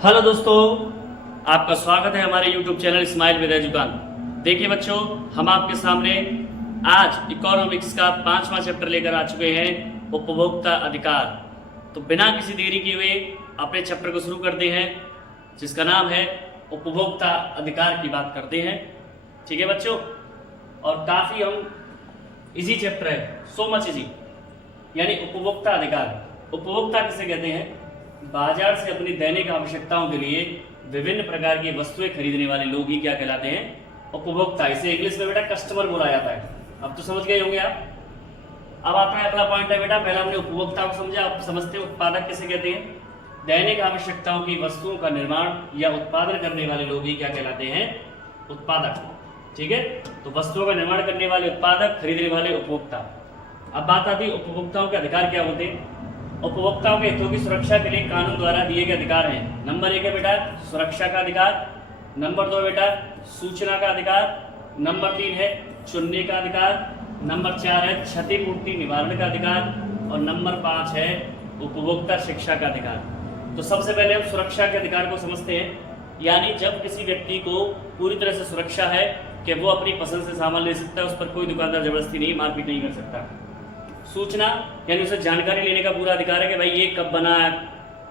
Hello दोस्तों, आपका स्वागत है हमारे YouTube चैनल स्माइल विद एजुकान। देखिए बच्चों, हम आपके सामने आज इकोनॉमिक्स का 5वां चैप्टर लेकर आ चुके हैं, उपभोक्ता अधिकार। तो बिना किसी देरी किए हुए अपने चैप्टर को शुरू करते हैं, जिसका नाम है उपभोक्ता अधिकार की बात करते हैं। ठीक है बच्चों, और काफ़ी हम इजी चैप्टर है, सो मच इजी। यानी उपभोक्ता अधिकार, उपभोक्ता किसे कहते हैं? बाजार से अपनी दैनिक आवश्यकताओं के लिए विभिन्न प्रकार की वस्तुएं खरीदने वाले लोग ही क्या कहलाते हैं? उपभोक्ता। इसे इंग्लिश में बेटा कस्टमर बोला जाता है। अब तो समझ गए होंगे आप। अब आता है अगला पॉइंट है बेटा, पहला हमने उपभोक्ता को समझा, आप समझते हैं उत्पादक किसे कहते हैं? दैनिक आवश्यकताओं की वस्तुओं का निर्माण या उत्पादन करने वाले लोग ही क्या कहलाते हैं? उत्पादक। ठीक है, तो वस्तुओं का निर्माण करने वाले उत्पादक, खरीदने वाले उपभोक्ता। अब बात आती है उपभोक्ताओं के अधिकार क्या होते हैं। उपभोक्ताओं के हितों की सुरक्षा के लिए कानून द्वारा दिए गए अधिकार हैं। नंबर 1 है बेटा सुरक्षा का अधिकार, नंबर 2 बेटा सूचना का अधिकार, नंबर 3 है चुनने का अधिकार, नंबर 4 है क्षतिपूर्ति निवारण का अधिकार, और नंबर 5 है उपभोक्ता शिक्षा का अधिकार। तो सबसे पहले हम सुरक्षा के अधिकार को समझते हैं। यानी जब किसी व्यक्ति को पूरी तरह से सुरक्षा है कि वो अपनी पसंद से सामान ले सकता है, उस पर कोई दुकानदार जबरदस्ती नहीं, मारपीट नहीं कर सकता। सूचना यानी उसे जानकारी लेने का पूरा अधिकार है कि भाई ये कब बना है,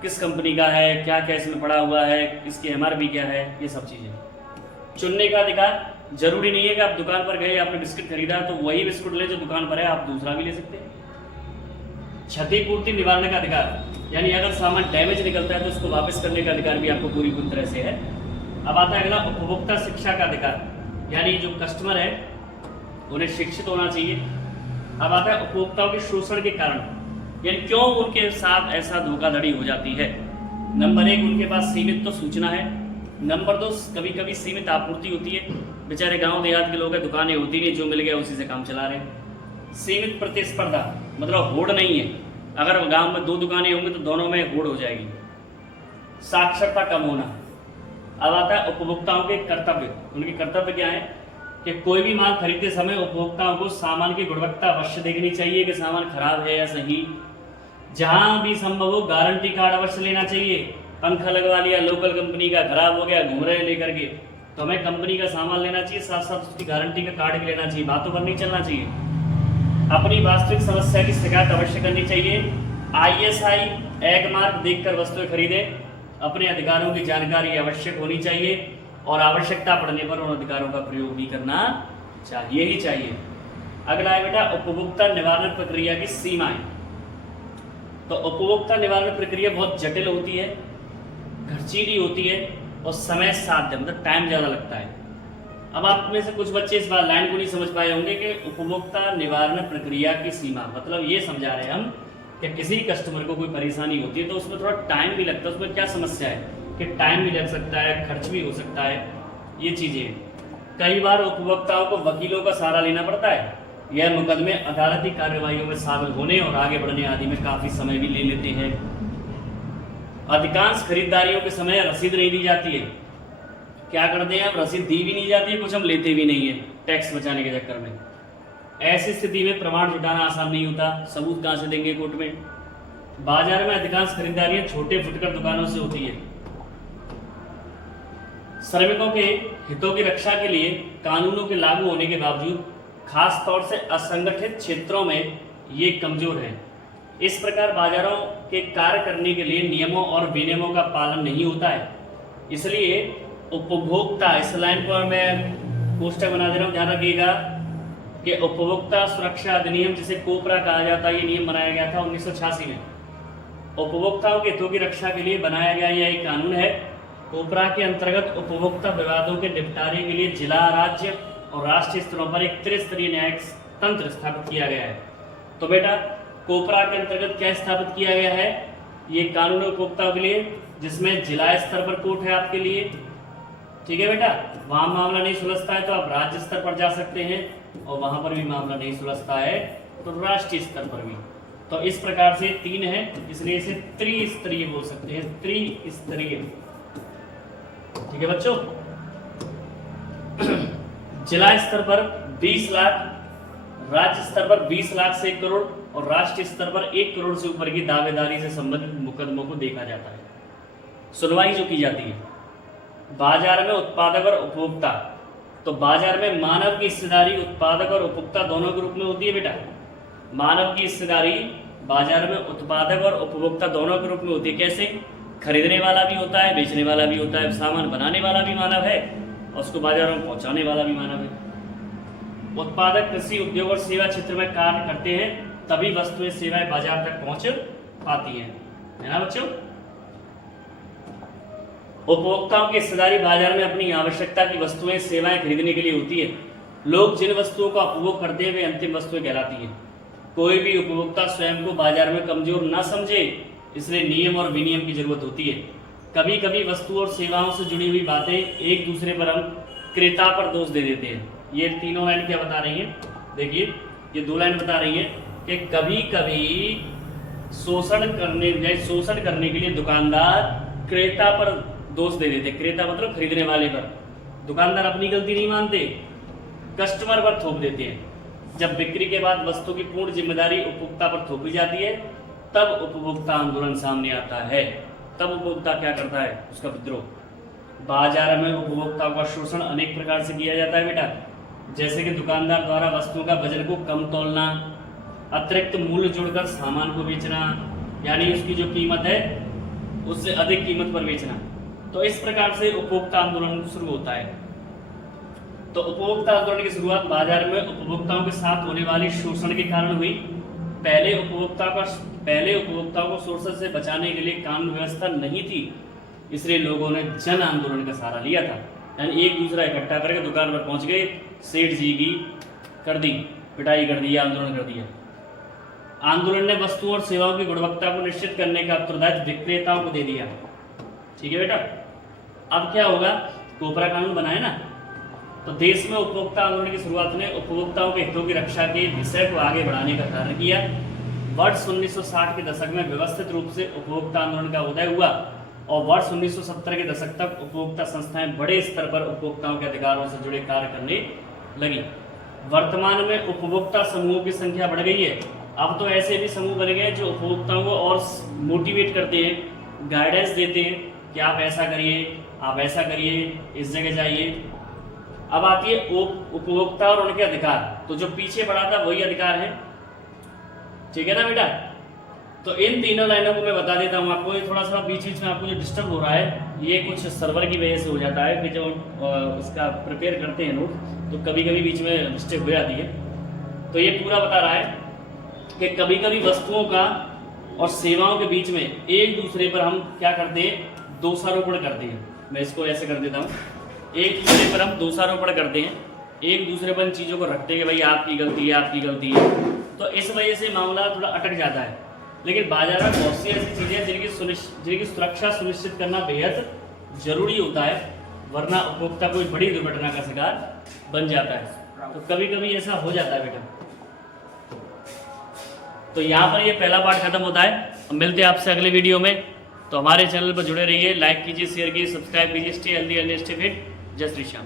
किस कंपनी का है, क्या क्या इसमें पड़ा हुआ है, इसकी एमआरपी क्या है, ये सब चीज़ें। चुनने का अधिकार, जरूरी नहीं है कि आप दुकान पर गए, आपने बिस्किट खरीदा तो वही बिस्कुट ले जो दुकान पर है, आप दूसरा भी ले सकते हैं। क्षतिपूर्ति निवारण का अधिकार, यानी अगर सामान डैमेज निकलता है तो उसको वापस करने का अधिकार भी आपको पूरी तरह से है। अब आता है अगला उपभोक्ता शिक्षा का अधिकार, यानी जो कस्टमर है उन्हें शिक्षित होना चाहिए। अब आता है उपभोक्ताओं के शोषण के कारण, यानी क्यों उनके साथ ऐसा धोखाधड़ी हो जाती है। नंबर 1 उनके पास सीमित तो सूचना है, नंबर 2 कभी कभी सीमित आपूर्ति होती है। बेचारे गांव देहात के लोग हैं, दुकानें होती नहीं, जो मिल गया उसी से काम चला रहे हैं। सीमित प्रतिस्पर्धा, मतलब होड़ नहीं है, अगर गांव में 2 दुकानें होंगी तो दोनों में होड़ हो जाएगी। साक्षरता कम होना। अब आता है उपभोक्ताओं के कर्तव्य। उनके कर्तव्य क्या है कि कोई भी माल खरीदते समय उपभोक्ताओं को सामान की गुणवत्ता अवश्य देखनी चाहिए कि सामान खराब है या सही। जहां भी संभव हो गारंटी कार्ड अवश्य लेना चाहिए। पंखा लगवा लिया लोकल कंपनी का, खराब हो गया, घूम रहे लेकर के, तो हमें कंपनी का सामान लेना चाहिए, साथ साथ उसकी गारंटी का कार्ड भी लेना चाहिए, बातों पर नहीं चलना चाहिए। अपनी वास्तविक समस्या की शिकायत अवश्य करनी चाहिए। ISI एग मार्क देखकर वस्तुएं खरीदें। अपने अधिकारों की जानकारी आवश्यक होनी चाहिए और आवश्यकता पड़ने पर उन अधिकारों का प्रयोग भी करना चाहिए ही चाहिए। अगला है बेटा उपभोक्ता निवारण प्रक्रिया की सीमाएं। तो उपभोक्ता निवारण प्रक्रिया बहुत जटिल होती है, खर्चीली होती है और समय साध्य, मतलब टाइम ज़्यादा लगता है। अब आप में से कुछ बच्चे इस बार लाइन को नहीं समझ पाए होंगे कि उपभोक्ता निवारण प्रक्रिया की सीमा मतलब ये समझा रहे हैं हम कि किसी कस्टमर को कोई परेशानी होती है तो उसमें थोड़ा टाइम भी लगता है। उसमें क्या समस्या है कि टाइम भी लग सकता है, खर्च भी हो सकता है, ये चीज़ें। कई बार उपभोक्ताओं को वकीलों का सहारा लेना पड़ता है। यह मुकदमे अदालती कार्यवाहियों में शामिल होने और आगे बढ़ने आदि में काफ़ी समय भी ले लेते हैं। अधिकांश खरीदारियों के समय रसीद नहीं दी जाती है। क्या करते हैं, अब रसीद दी भी नहीं जाती है, कुछ हम लेते भी नहीं है टैक्स बचाने के चक्कर में। ऐसी स्थिति में प्रमाण जुटाना आसान नहीं होता, सबूत कहाँ से देंगे कोर्ट में। बाजार में अधिकांश खरीदारियां छोटे फुटकर दुकानों से होती है। श्रमिकों के हितों की रक्षा के लिए कानूनों के लागू होने के बावजूद खास तौर से असंगठित क्षेत्रों में ये कमजोर हैं। इस प्रकार बाजारों के कार्य करने के लिए नियमों और विनियमों का पालन नहीं होता है। इसलिए उपभोक्ता, इस लाइन पर मैं पोस्टर बना दे रहा हूँ, ध्यान रखिएगा कि उपभोक्ता सुरक्षा अधिनियम, जिसे कोपरा कहा जाता है, ये नियम बनाया गया था 1986 में। उपभोक्ताओं के हितों की रक्षा के लिए बनाया गया यह एक कानून है। कोपरा के अंतर्गत उपभोक्ता विवादों के निपटारे के लिए जिला, राज्य और राष्ट्रीय स्तरों पर एक त्रिस्तरीय न्यायिक तंत्र स्थापित किया गया है। तो बेटा कोपरा के अंतर्गत क्या स्थापित किया गया है? ये कानून उपभोक्ताओं के लिए, जिसमें जिला स्तर पर कोर्ट है आपके लिए। ठीक है बेटा, वहां मामला नहीं सुलझता है तो आप राज्य स्तर पर जा सकते हैं, और वहां पर भी मामला नहीं सुलझता है तो राष्ट्रीय स्तर पर भी। तो इस प्रकार से 3 है, इसलिए इसे त्रिस्तरीय बोल सकते हैं, त्रिस्तरीय। ठीक है बच्चों, जिला स्तर पर 20 लाख, राज्य स्तर पर 20 लाख से 1 करोड़ और राष्ट्रीय स्तर पर 1 करोड़ से ऊपर की दावेदारी से संबंधित मुकदमों को देखा जाता है। सुनवाई जो की जाती है। बाजार में उत्पादक और उपभोक्ता, तो बाजार में मानव की हिस्सेदारी उत्पादक और उपभोक्ता दोनों के रूप में होती है बेटा। मानव की हिस्सेदारी बाजार में उत्पादक और उपभोक्ता दोनों के रूप में होती है। कैसे? खरीदने वाला भी होता है, बेचने वाला भी होता है, सामान बनाने वाला भी मानव है और उसको बाजारों में पहुंचाने वाला भी मानव है। उत्पादक कृषि, उद्योग और सेवा क्षेत्र में कार्य करते हैं, तभी वस्तुएं सेवाएं बाजार तक पहुंच पाती हैं, है ना बच्चों। उपभोक्ताओं की हिस्सेदारी बाजार में अपनी आवश्यकता की वस्तुएं सेवाएं खरीदने के लिए होती है। लोग जिन वस्तुओं का उपभोग करते हैं वे अंतिम वस्तुएं कहलाती हैं। कोई भी उपभोक्ता स्वयं को बाजार में कमजोर न समझे, इसलिए नियम और विनियम की जरूरत होती है। कभी कभी वस्तुओं और सेवाओं से जुड़ी हुई बातें एक दूसरे पर हम क्रेता पर दोष दे देते हैं। ये तीनों लाइन क्या बता रही है? देखिए ये 2 लाइन बता रही है कि कभी कभी शोषण करने के लिए दुकानदार क्रेता पर दोष दे देते। क्रेता मतलब खरीदने वाले पर। दुकानदार अपनी गलती नहीं मानते, कस्टमर पर थोप देते हैं। जब बिक्री के बाद वस्तु की पूर्ण जिम्मेदारी उपभोक्ता पर थोपी जाती है, तब उपभोक्ता आंदोलन सामने आता है। तब उपभोक्ता क्या करता है? उसका विद्रोह। बाजार में उपभोक्ताओं का शोषण अनेक प्रकार से किया जाता है बेटा, जैसे कि दुकानदार द्वारा वस्तुओं का वजन को कम तौलना, अतिरिक्त मूल्य जोड़कर सामान को बेचना, यानी उसकी जो कीमत है उससे अधिक कीमत पर बेचना। तो इस प्रकार से उपभोक्ता आंदोलन शुरू होता है। तो उपभोक्ता आंदोलन की शुरुआत बाजार में उपभोक्ताओं के साथ होने वाली शोषण के कारण हुई। पहले उपभोक्ताओं को शोषण से बचाने के लिए कानून व्यवस्था नहीं थी, इसलिए लोगों ने जन आंदोलन का सहारा लिया था। यानी एक दूसरा इकट्ठा करके दुकान पर पहुंच गए, सेठ जी की कर दी, पिटाई कर दी, आंदोलन कर दिया। आंदोलन ने वस्तुओं और सेवाओं की गुणवत्ता को निश्चित करने का उत्तरदायित्व विक्रेताओं को दे दिया। ठीक है बेटा। अब क्या होगा? कोपरा कानून बना है ना, तो देश में उपभोक्ता आंदोलन की शुरुआत ने उपभोक्ताओं के हितों की रक्षा के विषय को आगे बढ़ाने का कार्य किया। वर्ष 1960 के दशक में व्यवस्थित रूप से उपभोक्ता आंदोलन का उदय हुआ और वर्ष 1970 के दशक तक उपभोक्ता संस्थाएं बड़े स्तर पर उपभोक्ताओं के अधिकारों से जुड़े कार्य करने लगी। वर्तमान में उपभोक्ता समूहों की संख्या बढ़ गई है। अब तो ऐसे भी समूह बन गए जो उपभोक्ताओं को और मोटिवेट करते हैं, गाइडेंस देते हैं कि आप ऐसा करिए, आप ऐसा करिए, इस जगह जाइए। अब आती है उपभोक्ता और उनके अधिकार। तो जो पीछे पड़ा था वही अधिकार है, ठीक है ना बेटा। तो इन तीनों लाइनों को मैं बता देता हूँ आपको। ये थोड़ा सा बीच बीच में आपको जो डिस्टर्ब हो रहा है, ये कुछ सर्वर की वजह से हो जाता है कि जो इसका प्रिपेयर करते हैं नोट, तो कभी कभी बीच में मिस्टेक हो जाती है। तो ये पूरा बता रहा है कि कभी कभी वस्तुओं का और सेवाओं के बीच में एक दूसरे पर हम क्या करते हैं? दोषारोपण करते हैं। मैं इसको ऐसे कर देता हूँ, एक दूसरे पर हम दोषारोपण करते हैं, एक दूसरे पर इन चीज़ों को रखते हैं कि भाई आपकी गलती है, आपकी गलती है। तो इस वजह से मामला थोड़ा अटक जाता है। लेकिन बाजार में बहुत सी ऐसी चीज़ें जिनकी सुरक्षा सुनिश्चित करना बेहद जरूरी होता है, वरना उपभोक्ता कोई बड़ी दुर्घटना का शिकार बन जाता है। तो कभी कभी ऐसा हो जाता है बेटा। तो यहाँ पर ये पहला पार्ट खत्म होता है। अब मिलते हैं आपसे अगले वीडियो में। तो हमारे चैनल पर जुड़े रहिए, लाइक कीजिए, शेयर कीजिए, सब्सक्राइब कीजिए। Stay healthy and stay fit. जय श्री श्याम।